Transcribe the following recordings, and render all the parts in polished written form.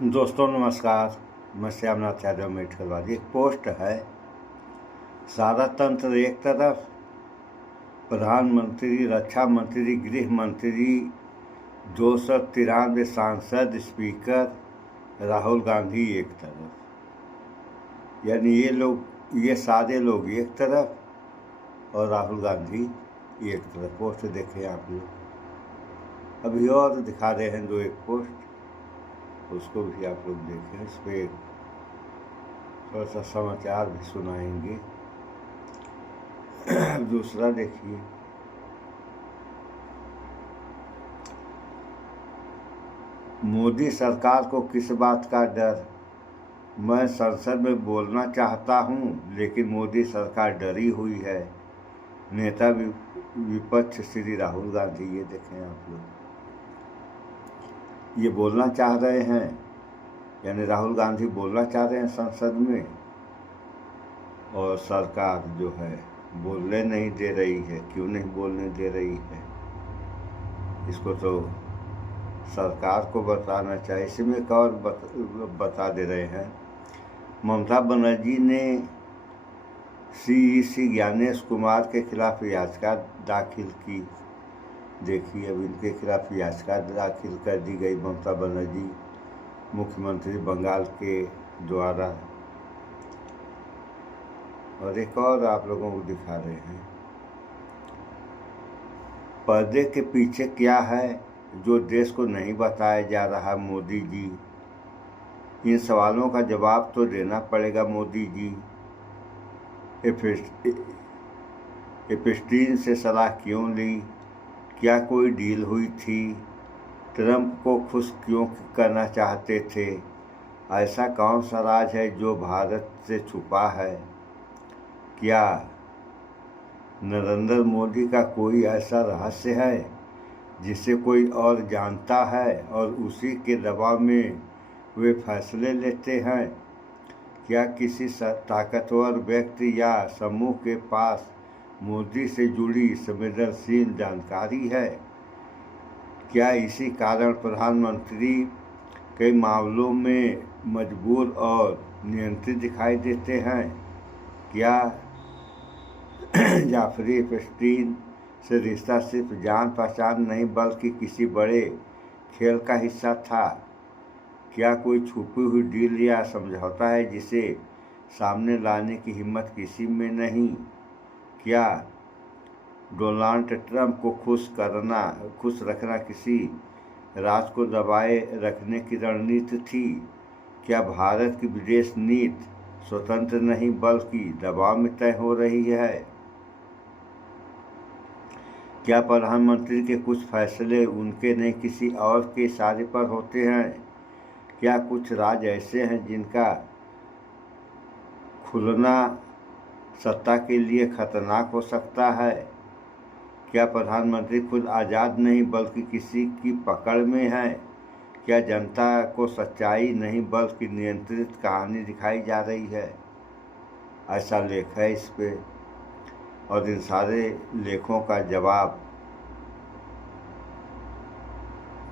दोस्तों नमस्कार, मैं श्यामनाथ यादव मेटकलवादी। एक पोस्ट है, सारा तंत्र एक तरफ, प्रधानमंत्री, रक्षा मंत्री, गृह मंत्री, 293 सांसद, स्पीकर राहुल गांधी एक तरफ। यानी ये सारे लोग एक तरफ और राहुल गांधी एक तरफ। पोस्ट देखें आप लोग। अभी और दिखा रहे हैं जो एक पोस्ट, उसको भी आप लोग देखें। इस पर थोड़ा सा समाचार भी सुनाएंगे। दूसरा देखिए, मोदी सरकार को किस बात का डर? मैं संसद में बोलना चाहता हूं, लेकिन मोदी सरकार डरी हुई है। नेता विपक्ष श्री राहुल गांधी। ये देखें आप लोग, ये बोलना चाह रहे हैं, यानी राहुल गांधी बोलना चाह रहे हैं संसद में, और सरकार जो है बोलने नहीं दे रही है। क्यों नहीं बोलने दे रही है, इसको तो सरकार को बताना चाहिए। इसमें एक और बता दे रहे हैं, ममता बनर्जी ने CEC ज्ञानेश कुमार के खिलाफ याचिका दाखिल की। देखिए, अब इनके खिलाफ याचिका दाखिल कर दी गई ममता बनर्जी, मुख्यमंत्री बंगाल के द्वारा। और एक और आप लोगों को दिखा रहे हैं, पर्दे के पीछे क्या है जो देश को नहीं बताया जा रहा। मोदी जी, इन सवालों का जवाब तो देना पड़ेगा मोदी जी। एपस्टीन से सलाह क्यों ली? क्या कोई डील हुई थी? ट्रंप को खुश क्यों करना चाहते थे? ऐसा कौन सा राज है जो भारत से छुपा है? क्या नरेंद्र मोदी का कोई ऐसा रहस्य है जिसे कोई और जानता है और उसी के दबाव में वे फैसले लेते हैं? क्या किसी ताकतवर व्यक्ति या समूह के पास मोदी से जुड़ी संवेदनशील जानकारी है? क्या इसी कारण प्रधानमंत्री कई मामलों में मजबूर और नियंत्रित दिखाई देते हैं? क्या जाफरी एपस्टीन से रिश्ता सिर्फ जान पहचान नहीं बल्कि किसी बड़े खेल का हिस्सा था? क्या कोई छुपी हुई डील या समझौता है जिसे सामने लाने की हिम्मत किसी में नहीं? क्या डोनाल्ड ट्रंप को खुश रखना किसी राज को दबाए रखने की रणनीति थी? क्या भारत की विदेश नीति स्वतंत्र नहीं बल्कि दबाव में तय हो रही है? क्या प्रधानमंत्री के कुछ फैसले उनके नहीं किसी और के इशारे पर होते हैं? क्या कुछ राज ऐसे हैं जिनका खुलना सत्ता के लिए खतरनाक हो सकता है? क्या प्रधानमंत्री खुद आज़ाद नहीं बल्कि किसी की पकड़ में है? क्या जनता को सच्चाई नहीं बल्कि नियंत्रित कहानी दिखाई जा रही है? ऐसा लेख है इस पे, और इन सारे लेखों का जवाब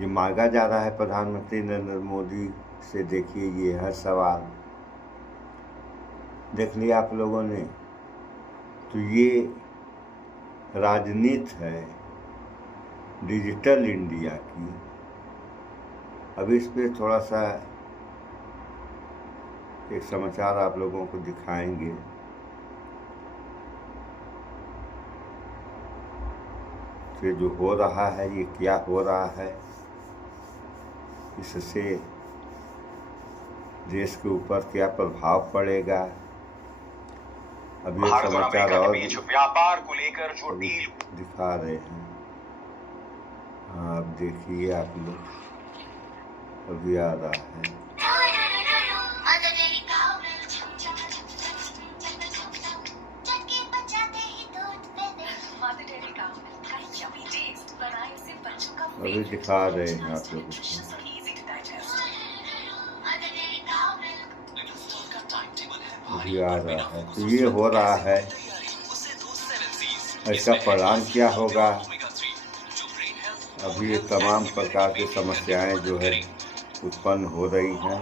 ये मांगा जा रहा है प्रधानमंत्री नरेंद्र मोदी से। देखिए, ये है सवाल, देख लिया आप लोगों ने। तो ये राजनीति है डिजिटल इंडिया की। अब इस पे थोड़ा सा एक समाचार आप लोगों को दिखाएंगे। तो जो हो रहा है, ये क्या हो रहा है, इससे देश के ऊपर क्या प्रभाव पड़ेगा। अभी समाचार और व्यापार को लेकर जो डील दिखा रहे हैं। हाँ, अब देखिए आप लोग, अभी आ रहा है। अभी दिखा रहे हैं आप लोग को, अभी आ रहा है। तो ये हो रहा है, इसका परिणाम क्या होगा? अभी ये तमाम प्रकार की समस्याएं जो है उत्पन्न हो रही हैं।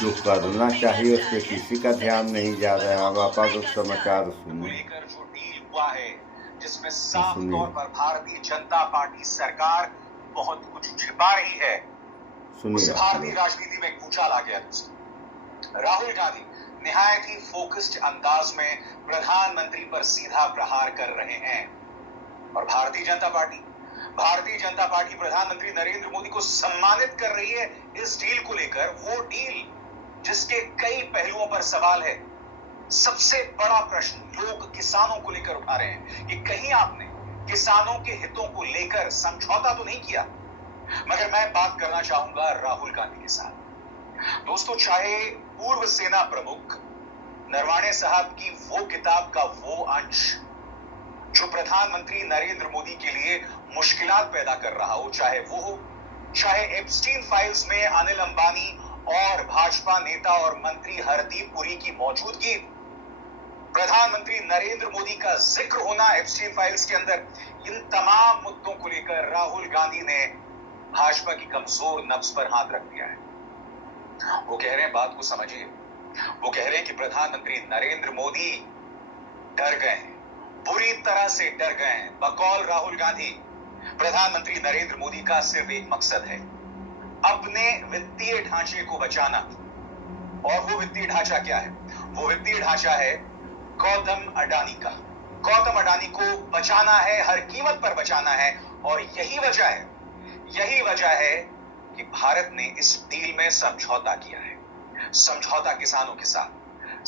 जो करना चाहिए उस पर किसी का ध्यान नहीं जा रहा है। अब आप समाचार सुनिए। लेकर जो डील हुआ है, जिसमें साफ सुनिए। तौर पर भारतीय जनता पार्टी सरकार बहुत कुछ छिपा रही है, सुनिए। भारतीय राजनीति में एक भूचाल आ गया। राहुल गांधी निहायत ही फोकस्ड अंदाज में प्रधानमंत्री पर सीधा प्रहार कर रहे हैं और भारतीय जनता पार्टी प्रधानमंत्री नरेंद्र मोदी को सम्मानित कर रही है इस डील को लेकर। वो डील जिसके कई पहलुओं पर सवाल है। सबसे बड़ा प्रश्न लोग किसानों को लेकर उठा रहे हैं कि कहीं आपने किसानों के हितों को लेकर समझौता तो नहीं किया। मगर मैं बात करना चाहूंगा राहुल गांधी के साथ। दोस्तों, चाहे पूर्व सेना प्रमुख नरवाणे साहब की वो किताब का वो अंश जो प्रधानमंत्री नरेंद्र मोदी के लिए मुश्किलात पैदा कर रहा हो, चाहे वो हो, चाहे एप्स्टीन फाइल्स में अनिल अंबानी और भाजपा नेता और मंत्री हरदीप पुरी की मौजूदगी, प्रधानमंत्री नरेंद्र मोदी का जिक्र होना एप्स्टीन फाइल्स के अंदर, इन तमाम मुद्दों को लेकर राहुल गांधी ने भाजपा की कमजोर नब्ज पर हाथ रख दिया है। वो कह रहे हैं, बात को समझिए, वो कह रहे हैं कि प्रधानमंत्री नरेंद्र मोदी डर गए हैं, बुरी तरह से डर गए हैं। बकौल राहुल गांधी, प्रधानमंत्री नरेंद्र मोदी का सिर्फ एक मकसद है, अपने वित्तीय ढांचे को बचाना। और वो वित्तीय ढांचा क्या है? वो वित्तीय ढांचा है गौतम अडानी का। गौतम अडानी को बचाना है, हर कीमत पर बचाना है। और यही वजह है कि भारत ने इस डील में समझौता किया है। समझौता किसानों के साथ,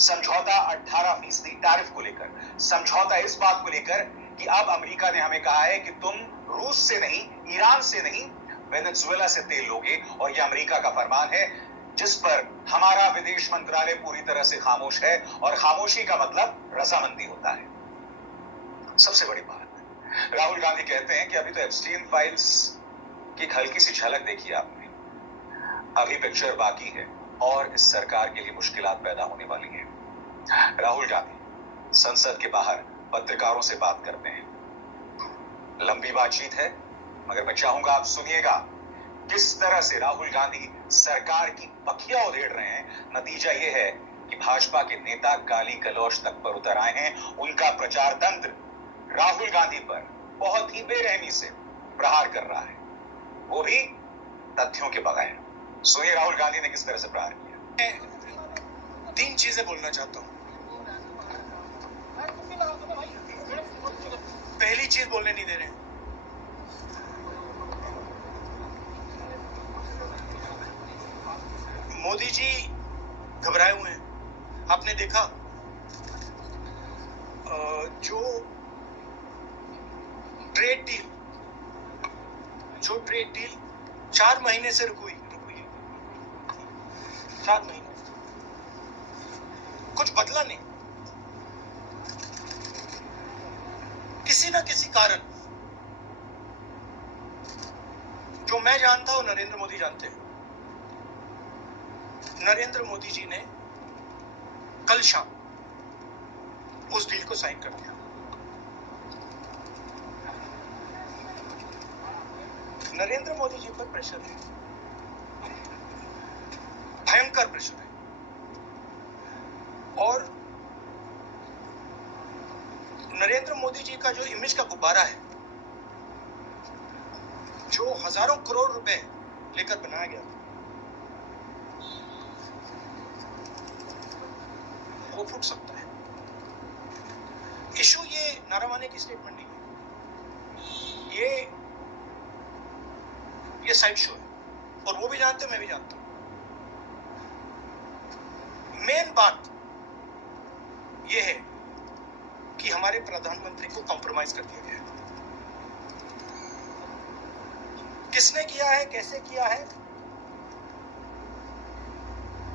समझौता 18% टैरिफ को लेकर, समझौता इस बात को लेकर कि अब अमेरिका ने हमें कहा है कि तुम रूस से नहीं, ईरान से नहीं, वेनेजुएला से तेल लोगे। और यह अमेरिका का फरमान है जिस पर हमारा विदेश मंत्रालय पूरी तरह से खामोश है। और खामोशी का मतलब रजामंदी होता है। सबसे बड़ी बात, राहुल गांधी कहते हैं कि अभी तो एप्स्टीन फाइल्स की हल्की सी झलक देखी आपने, अभी पिक्चर बाकी है और इस सरकार के लिए मुश्किलात पैदा होने वाली है। राहुल गांधी संसद के बाहर पत्रकारों से बात करते हैं। लंबी बातचीत है, मगर मैं चाहूंगा आप सुनिएगा किस तरह से राहुल गांधी सरकार की पखियां उधेड़ रहे हैं। नतीजा यह है कि भाजपा के नेता गाली गलौज तक पर उतर आए हैं। उनका प्रचार तंत्र राहुल गांधी पर बहुत ही बेरहमी से प्रहार कर रहा है, वो भी तथ्यों के बगैर। सुनिए राहुल गांधी ने किस तरह से प्रहार किया। 3 चीजें बोलना चाहता हूं। पहली चीज बोलने नहीं दे रहे हैं। मोदी जी घबराए हुए हैं। आपने देखा जो ट्रेड डील 4 महीने से रुकी 4 महीने कुछ बदला नहीं। किसी ना किसी कारण, जो मैं जानता हूं नरेंद्र मोदी जानते हैं, नरेंद्र मोदी जी ने कल शाम उस डील को साइन कर दिया। नरेंद्र मोदी जी पर प्रेशर है, भयंकर प्रेशर है। और नरेंद्र मोदी जी का जो इमेज का गुब्बारा है, जो हजारों करोड़ रुपए लेकर बनाया गया था, वो फूट सकता है। इशू ये नारावाने की स्टेटमेंट नहीं है, ये साइड शो है। और वो भी जानते हैं, मैं भी जानता हूं। मेन बात ये है कि हमारे प्रधानमंत्री को कॉम्प्रोमाइज कर दिया गया है। किसने किया है, कैसे किया है,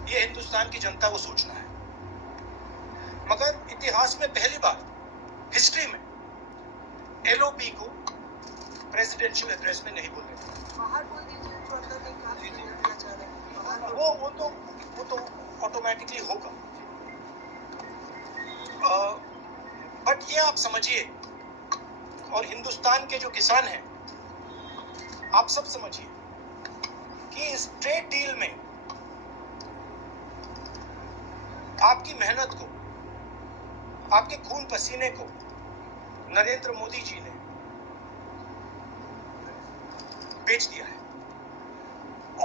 ये हिंदुस्तान की जनता को सोचना है। मगर इतिहास में पहली बार हिस्ट्री में एलओपी को प्रेसिडेंशियल एड्रेस में नहीं बोलने दिया। बाहर बोल दीजिए, जो अंदर नहीं कहा बोलना चाह रहे हैं। वो तो ऑटोमेटिकली होगा। बट ये आप समझिए, और हिंदुस्तान के जो किसान हैं, आप सब समझिए कि इस ट्रेड डील में आपकी मेहनत को, आपके खून पसीने को नरेंद्र मोदी जी ने बेच दिया है,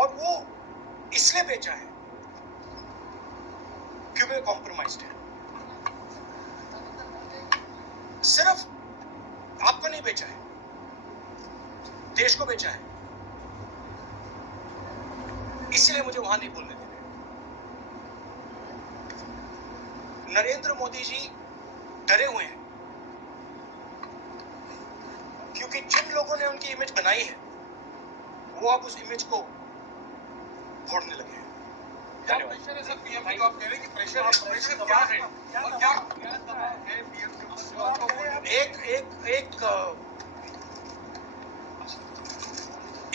और वो इसलिए बेचा है क्योंकि वो कॉम्प्रोमाइज्ड है। सिर्फ आपको नहीं बेचा है, देश को बेचा है। इसलिए मुझे वहां नहीं बोलने देना। नरेंद्र मोदी जी डरे हुए हैं क्योंकि जिन लोगों ने उनकी इमेज बनाई है वो अब उस इमेज को फोड़ने लगे हैं। प्रेशर है सर पीएम को, आप कह रहे हैं कि प्रेशर क्या है और क्या पीएम के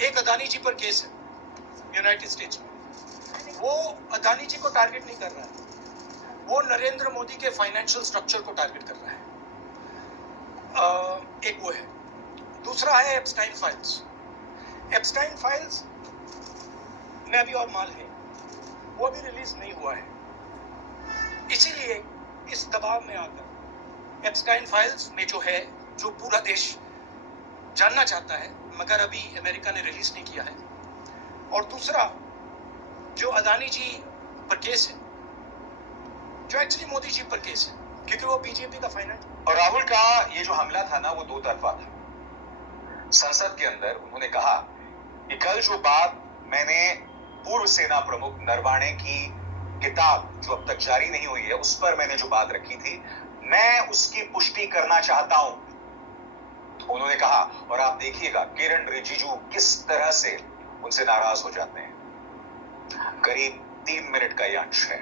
एक अदानी जी पर केस है यूनाइटेड स्टेट्स में। वो अदानी जी को टारगेट नहीं कर रहा है, वो नरेंद्र मोदी के फाइनेंशियल स्ट्रक्चर को टारगेट कर रहा है। एक वो है। दूसरा है एप्स्टाइन फाइल्स। एप्स्टाइन फाइल्स में अभी और माल है, वो अभी रिलीज नहीं हुआ है। इसीलिए इस दबाव में आकर एप्स्टाइन फाइल्स में जो है, जो पूरा देश जानना चाहता है मगर अभी अमेरिका ने रिलीज नहीं किया है। और दूसरा जो अदानी जी पर केस है, जो एक्चुअली मोदी जी पर केस है क्योंकि वो बीजेपी का फाइनेंस। और राहुल का ये जो हमला था ना, वो दो तरफा था। संसद के अंदर उन्होंने कहा कि कल जो बात मैंने पूर्व सेना प्रमुख नरवाणे की किताब जो अब तक जारी नहीं हुई है उस पर मैंने जो बात रखी थी, मैं उसकी पुष्टि करना चाहता हूं, तो उन्होंने कहा। और आप देखिएगा किरण रिजिजू किस तरह से उनसे नाराज हो जाते हैं। करीब 3 मिनट का यह अंश है,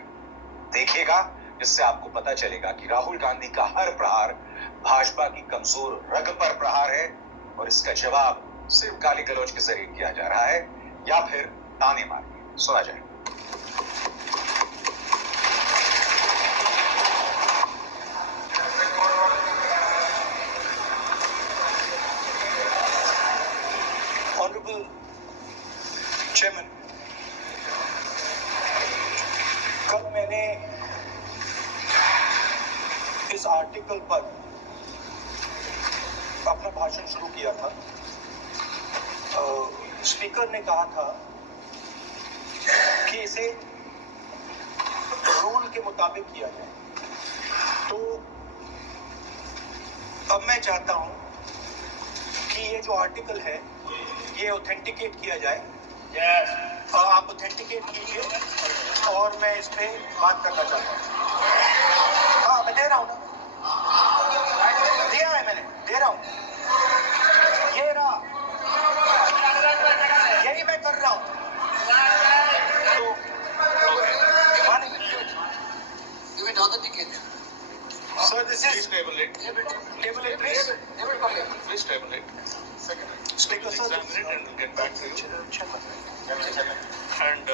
देखिएगा, जिससे आपको पता चलेगा कि राहुल गांधी का हर प्रहार भाजपा की कमजोर रग पर प्रहार है, और इसका जवाब सिर्फ गाली गलौज के जरिए किया जा रहा है या फिर ताने मार के। सुना जाए। ऑनरेबल चेयरमैन, कल मैंने इस आर्टिकल पर अपना भाषण शुरू किया था। स्पीकर ने कहा था कि इसे रूल के मुताबिक किया जाए, तो अब मैं चाहता हूं कि ये जो आर्टिकल है ये ऑथेंटिकेट किया जाए। आप ऑथेंटिकेट कीजिए और मैं इस पे बात करना चाहता हूँ। हाँ, मैं दे रहा हूँ ना, दिया है मैंने, दे रहा हूँ, ये रहा, यही मैं कर रहा हूँ। So this is please table it. Table it, please. Please table it. Speaker sir, Examine it and get back to you. And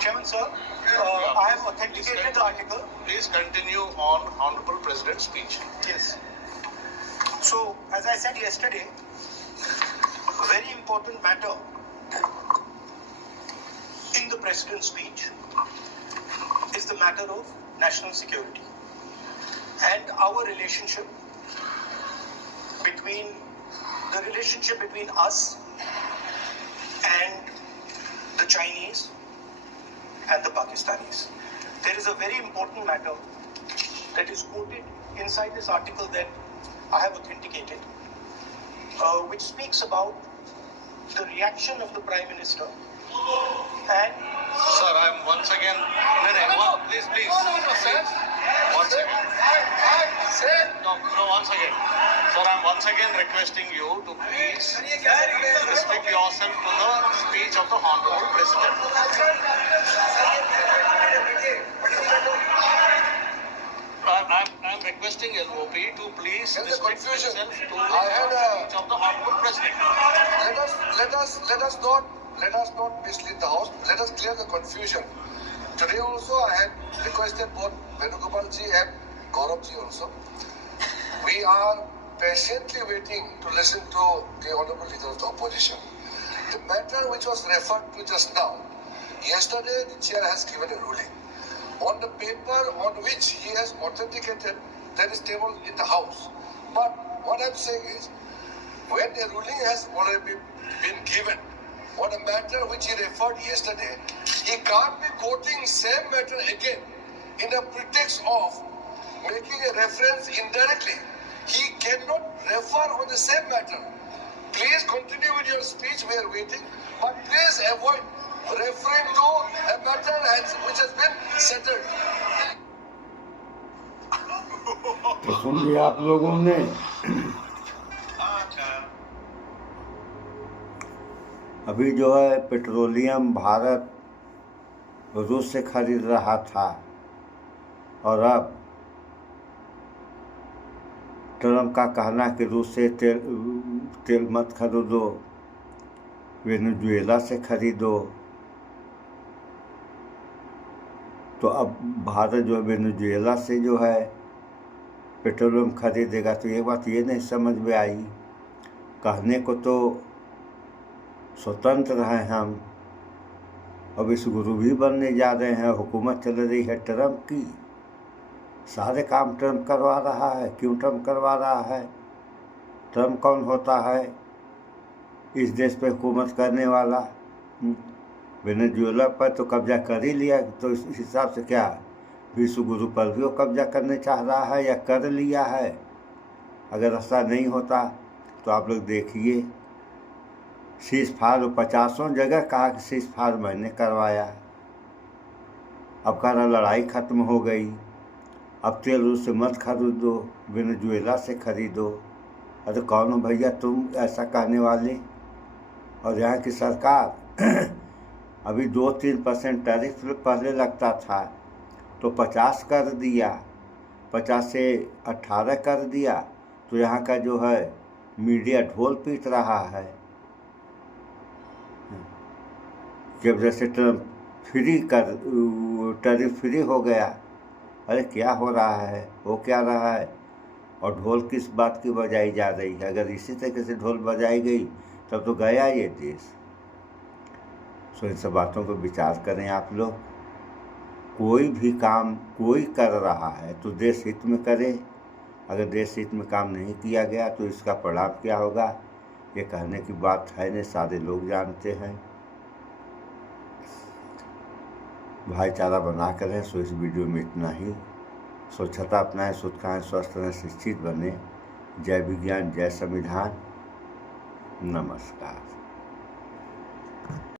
Chairman sir, I have authenticated the article. please continue on Honorable President's speech. Yes. So as I said yesterday, a very important matter in the President's speech is the matter of national security and our relationship between us and the Chinese and the Pakistanis. There is a very important matter that is quoted inside this article that I have authenticated, which speaks about the reaction of the Prime Minister and Sir, I am once again. Please. Once again. No, once again. Sir, I am once again requesting you to please restrict yourself to the speech of the Honorable President. I am requesting LOP to please restrict yourself to the speech of the Honorable President. Let us not mislead the House. Let us clear the confusion. Today also I had requested both Venugopal ji and Gaurav ji also. We are patiently waiting to listen to the Honorable Leader of the Opposition. The matter which was referred to just now, yesterday the chair has given a ruling. On the paper on which he has authenticated, that is table in the House. But what I'm saying is, when a ruling has already been given on a matter which he referred yesterday, he can't be quoting same matter again in a pretext of making a reference indirectly. He cannot refer on the same matter. Please continue with your speech, we are waiting, but please avoid referring to a matter which has been settled. तो सुन लिया आप लोगों ने। अभी जो है petroleum Bharat रूस से खरीद रहा था और अब ट्रम्प का कहना है कि रूस से तेल मत खरीदो, वेनेजुएला से खरीदो। तो अब भारत जो है वेनेजुएला से जो है पेट्रोलियम खरीदेगा। तो ये बात ये नहीं समझ में आई, कहने को तो स्वतंत्र हैं हम, अब इस गुरु भी बनने जा रहे हैं। हुकूमत चल रही है ट्रम्प की, सारे काम ट्रम्प करवा रहा है। क्यों ट्रम्प करवा रहा है? ट्रम्प कौन होता है इस देश पे हुकूमत करने वाला? वेनेजुएला पर तो कब्जा कर ही लिया, तो इस हिसाब से क्या विश्व गुरु पर भी वो कब्जा करने चाह रहा है या कर लिया है? अगर ऐसा नहीं होता तो आप लोग देखिए, सीज फायर 50 जगह कहा कि सीज फायर मैंने करवाया, अब कह रहा लड़ाई ख़त्म हो गई, अब तेल रूस से मत खरीदो, वेनेजुएला से खरीदो। अरे कौन हो भैया तुम ऐसा कहने वाले? और यहाँ की सरकार अभी 2-3% टैरिफ पहले लगता था तो 50 कर दिया, 50 से 18 कर दिया। तो यहाँ का जो है मीडिया ढोल पीट रहा है जब जैसे ट्रम्प टैरिफ फ्री हो गया। अरे क्या हो रहा है, हो क्या रहा है? और ढोल किस बात की बजाई जा रही है? अगर इसी तरीके से ढोल बजाई गई तब तो गया ये देश। सो इन सब बातों पर विचार करें आप लोग। कोई भी काम कोई कर रहा है तो देश हित में करे, अगर देश हित में काम नहीं किया गया तो इसका परिणाम क्या होगा, ये कहने की बात है नहीं, सारे लोग जानते हैं। भाईचारा बना कर रहें। सो इस वीडियो में इतना ही। स्वच्छता अपनाएं, शुद्ध खाएं, स्वस्थ रहें, शिक्षित बने। जय विज्ञान, जय संविधान। नमस्कार।